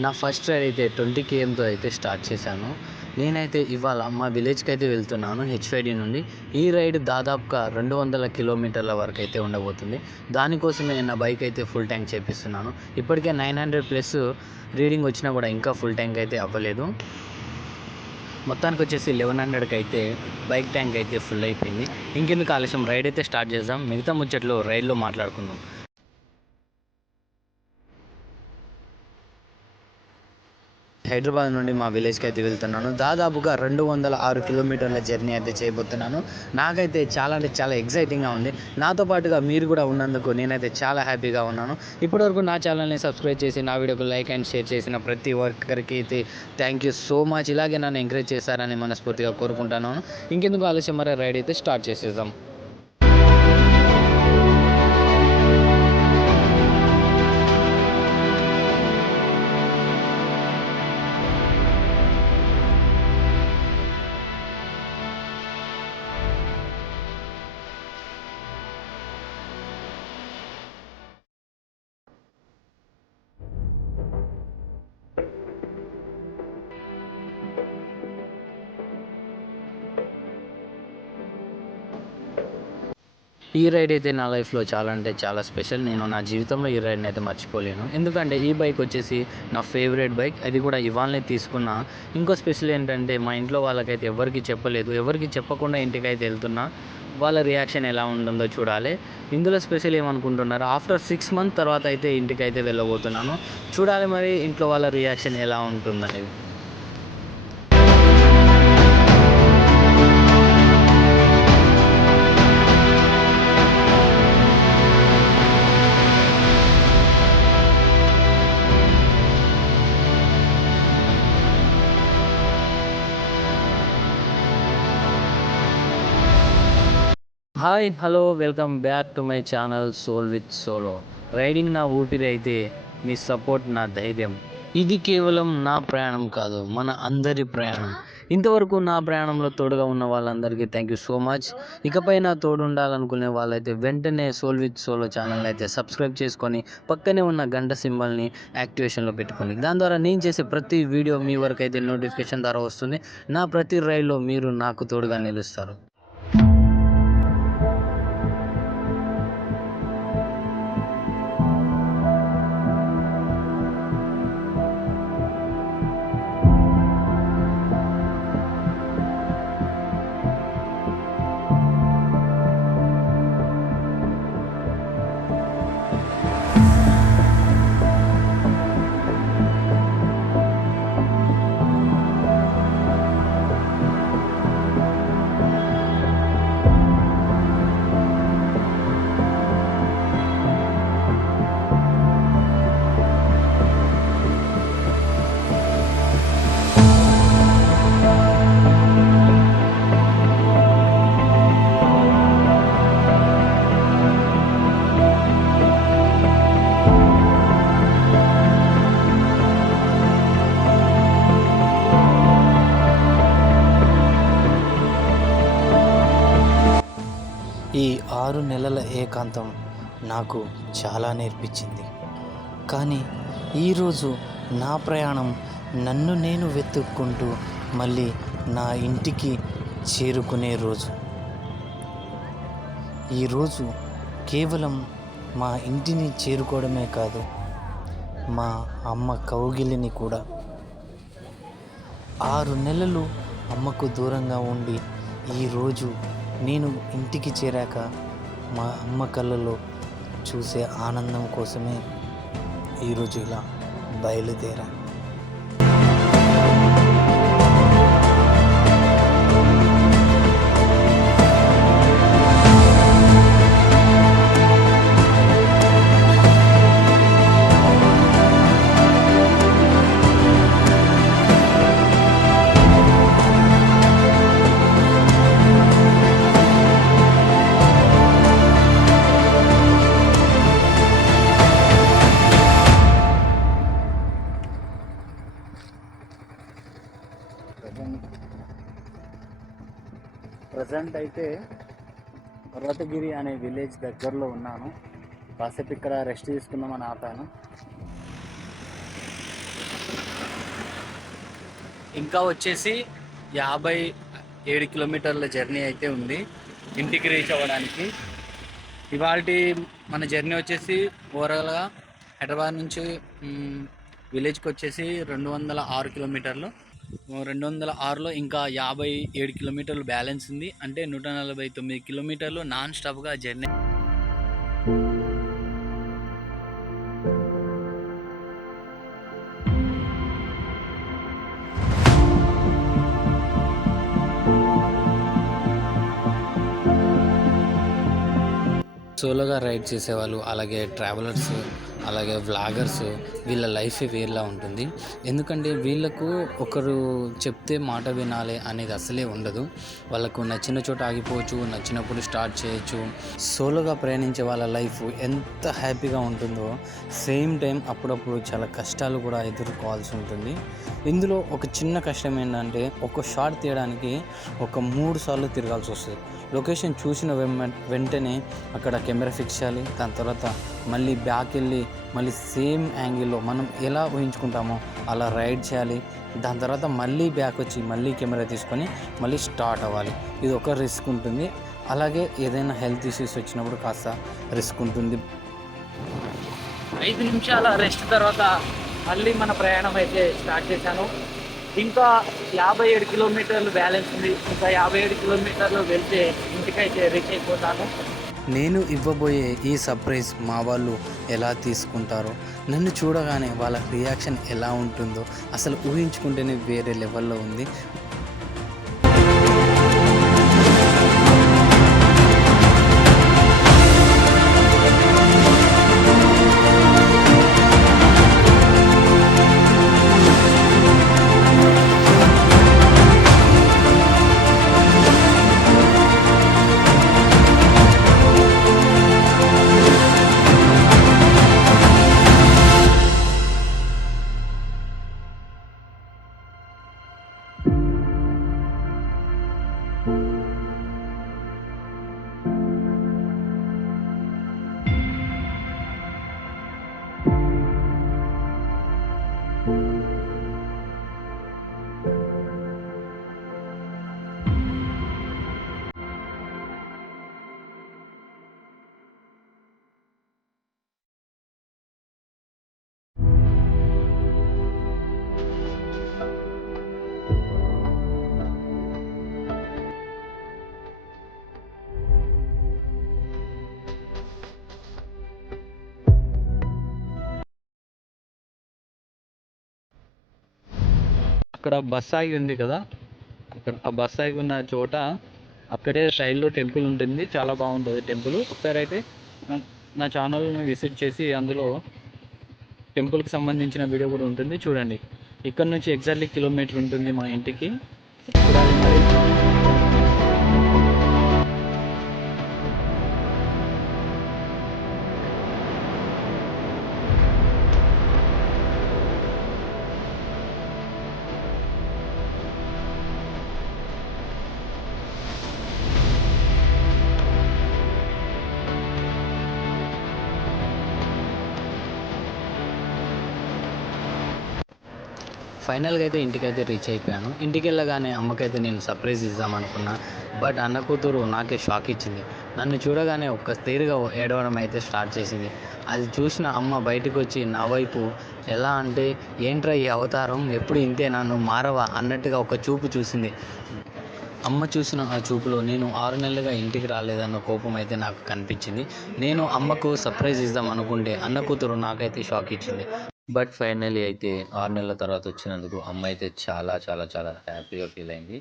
నా first ride అయితే 20 kmతో అయితే స్టార్ట్ చేశాను. నేనైతే ఇవాళ మా విలేజ్కి అయితే వెళ్తున్నాను హెచ్‌వైడి నుండి. ఈ రైడ్ దాదాపుగా 200 కిలోమీటర్ల వరకు అయితే ఉండబోతుంది. దానికోసమే నా బైక్ అయితే ఫుల్ ట్యాంక్ చేపిస్తున్నాను. ఇప్పటికే 900+ రీడింగ్ వచ్చినా కూడా ఇంకా ఫుల్ ట్యాంక్ అయితే అవ్వలేదు. మొత్తానికి వచ్చేసి 1100కి అయితే బైక్ ట్యాంక్ అయితే ఫుల్ అయిపోయింది. ఇంకెందుకు ఆలస్యం, రైడ్ అయితే స్టార్ట్ చేద్దాం. మిగతా ముచ్చట్లు రైడ్లో మాట్లాడుకుందాం. హైదరాబాద్ నుండి మా విలేజ్కి అయితే వెళ్తున్నాను. దాదాపుగా 206 కిలోమీటర్ల జర్నీ అయితే చేయబోతున్నాను. నాకైతే చాలా అంటే చాలా ఎక్సైటింగ్గా ఉంది. నాతో పాటుగా మీరు కూడా ఉన్నందుకు నేనైతే చాలా హ్యాపీగా ఉన్నాను. ఇప్పటివరకు నా ఛానల్ని సబ్స్క్రైబ్ చేసి నా వీడియోకి లైక్ అండ్ షేర్ చేసిన ప్రతి ఒక్కరికి అయితే థ్యాంక్ యూ సో మచ్. ఇలాగే నన్ను ఎంకరేజ్ చేశారని మనస్ఫూర్తిగా కోరుకుంటున్నాను. ఇంకెందుకు ఆలస్యం, మరి రైడ్ అయితే స్టార్ట్ చేసేద్దాం. ఈ రైడ్ అయితే నా లైఫ్లో చాలా అంటే చాలా స్పెషల్. నేను నా జీవితంలో ఈ రైడ్ని అయితే మర్చిపోలేను. ఎందుకంటే ఈ బైక్ వచ్చేసి నా ఫేవరెట్ బైక్. అది కూడా ఇవాళనే తీసుకున్నా. ఇంకో స్పెషల్ ఏంటంటే మా ఇంట్లో వాళ్ళకైతే ఎవరికి చెప్పలేదు. ఎవరికి చెప్పకుండా ఇంటికి అయితే వెళ్తున్నా. వాళ్ళ రియాక్షన్ ఎలా ఉంటుందో చూడాలి. ఇందులో స్పెషల్ ఏమనుకుంటున్నారు, ఆఫ్టర్ 6 months తర్వాత అయితే ఇంటికి అయితే వెళ్ళబోతున్నాను. చూడాలి మరి ఇంట్లో వాళ్ళ రియాక్షన్ ఎలా ఉంటుందనేది. Hi, hello, welcome back to my channel soul with solo. Riding నా ఊపిరి అయితే మీ సపోర్ట్ నా ధైర్యం. ఇది కేవలం నా ప్రయాణం కాదు, మన అందరి ప్రయాణం. ఇంతవరకు నా ప్రయాణంలో తోడుగా ఉన్న వాళ్ళందరికీ థ్యాంక్ యూ సో మచ్. ఇకపై నా తోడు ఉండాలనుకునే వాళ్ళైతే వెంటనే సోల్ విత్ సోలో ఛానల్ అయితే సబ్స్క్రైబ్ చేసుకొని పక్కనే ఉన్న గంట సింబల్ని యాక్టివేషన్లో పెట్టుకోండి. దాని ద్వారా నేను చేసే ప్రతి వీడియో మీ వరకు అయితే నోటిఫికేషన్ ద్వారా వస్తుంది. నా ప్రతి రైడ్లో మీరు నాకు తోడుగా నిలుస్తారు. ఈ 6 నెలల ఏకాంతం నాకు చాలా నేర్పించింది. కానీ ఈరోజు నా ప్రయాణం నన్ను నేను వెతుక్కుంటూ మళ్ళీ నా ఇంటికి చేరుకునే రోజు. ఈరోజు కేవలం మా ఇంటిని చేరుకోవడమే కాదు, మా అమ్మ కౌగిలిని కూడా. 6 నెలలు అమ్మకు దూరంగా ఉండి ఈరోజు నేను ఇంటికి చేరాక మా అమ్మ కళ్ళలో చూసే ఆనందం కోసమే ఈరోజు ఇలా బయలుదేరా. ప్రజెంట్ అయితే పర్వతగిరి అనే విలేజ్ దగ్గరలో ఉన్నాను. కాసేపు ఇక్కడ రెస్ట్ తీసుకుందామని ఆపాను. ఇంకా వచ్చేసి 57 కిలోమీటర్ల జర్నీ అయితే ఉంది ఇంటికి రీచ్ అవ్వడానికి. ఇవాల్టి మన జర్నీ వచ్చేసి ఓవరాల్గా హైదరాబాద్ నుంచి విలేజ్కి వచ్చేసి 206 కిలోమీటర్లు. 206లో ఇంకా 57 కిలోమీటర్లు బ్యాలెన్స్ ఉంది. అంటే 149 కిలోమీటర్లు నాన్ స్టాప్గా జర్నీ. సోలోగా రైడ్ చేసేవాళ్ళు, అలాగే ట్రావెలర్స్, అలాగే వ్లాగర్స్, వీళ్ళ లైఫే వేరేలా ఉంటుంది. ఎందుకంటే వీళ్ళకు ఒకరు చెప్తే మాట వినాలి అనేది అసలే ఉండదు. వాళ్ళకు నచ్చిన చోట ఆగిపోవచ్చు, నచ్చినప్పుడు స్టార్ట్ చేయొచ్చు. సోలోగా ప్రయాణించే వాళ్ళ లైఫ్ ఎంత హ్యాపీగా ఉంటుందో సేమ్ టైం అప్పుడప్పుడు చాలా కష్టాలు కూడా ఎదుర్కోవాల్సి ఉంటుంది. ఇందులో ఒక చిన్న కష్టం ఏంటంటే ఒక షాట్ తీయడానికి ఒక 3 సార్లు తిరగాల్సి వస్తుంది. లొకేషన్ చూసిన వెంటనే అక్కడ కెమెరా ఫిక్స్ చేయాలి. దాని తర్వాత మళ్ళీ బ్యాక్ వెళ్ళి మళ్ళీ సేమ్ యాంగిల్లో మనం ఎలా ఊహించుకుంటామో అలా రైడ్ చేయాలి. దాని తర్వాత మళ్ళీ బ్యాక్ వచ్చి మళ్ళీ కెమెరా తీసుకొని మళ్ళీ స్టార్ట్ అవ్వాలి. ఇది ఒక రిస్క్ ఉంటుంది. అలాగే ఏదైనా హెల్త్ ఇష్యూస్ వచ్చినప్పుడు కాస్త రిస్క్ ఉంటుంది. 5 నిమిషాల రెస్ట్ తర్వాత మళ్ళీ మన ప్రయాణం అయితే స్టార్ట్ చేశాను. ఇంకా 57 కిలోమీటర్లు బ్యాలెన్స్ ఉంది. ఇంకా 57 కిలోమీటర్లు వెళ్తే ఇంటికైతే రీచ్ అయిపోతాను. నేను ఇవ్వబోయే ఈ సర్ప్రైజ్ మా వాళ్ళు ఎలా తీసుకుంటారో, నన్ను చూడగానే వాళ్ళ రియాక్షన్ ఎలా ఉంటుందో అసలు ఊహించుకుంటేనే వేరే లెవెల్లో ఉంది. అక్కడ బస్ ఆగి ఉంది కదా, అక్కడ ఆ బస్ ఆగి ఉన్న చోట అక్కడే స్టైల్లో టెంపుల్ ఉంటుంది. చాలా బాగుంటుంది టెంపుల్. ఒకసారి అయితే నా ఛానల్ని విజిట్ చేసి అందులో టెంపుల్కి సంబంధించిన వీడియో కూడా ఉంటుంది, చూడండి. ఇక్కడ నుంచి ఎగ్జాక్ట్లీ కిలోమీటర్ ఉంటుంది మా ఇంటికి. చూడాలి మరి. ఫైనల్గా అయితే ఇంటికైతే రీచ్ అయిపోయాను. ఇంటికి వెళ్ళగానే అమ్మకైతే నేను సర్ప్రైజ్ ఇద్దామనుకున్నా. బట్ అన్న కూతురు నాకే షాక్ ఇచ్చింది. నన్ను చూడగానే ఒక్క తీరుగా ఏడవడం అయితే స్టార్ట్ చేసింది. అది చూసిన అమ్మ బయటకు వచ్చి నా వైపు ఎలా అంటే, ఏంట్రా ఈ అవతారం, ఎప్పుడు ఇంతే, నన్ను మారవా అన్నట్టుగా ఒక చూపు చూసింది. అమ్మ చూసిన ఆ చూపులో నేను 6 నెలలుగా ఇంటికి రాలేదన్న కోపం అయితే నాకు కనిపించింది. నేను అమ్మకు సర్ప్రైజ్ ఇద్దాం అనుకుంటే అన్న కూతురు నాకైతే షాక్ ఇచ్చింది. బట్ ఫైనల్లీ అయితే 6 నెలల తర్వాత వచ్చినందుకు అమ్మ అయితే చాలా చాలా చాలా హ్యాపీగా ఫీల్ అయింది.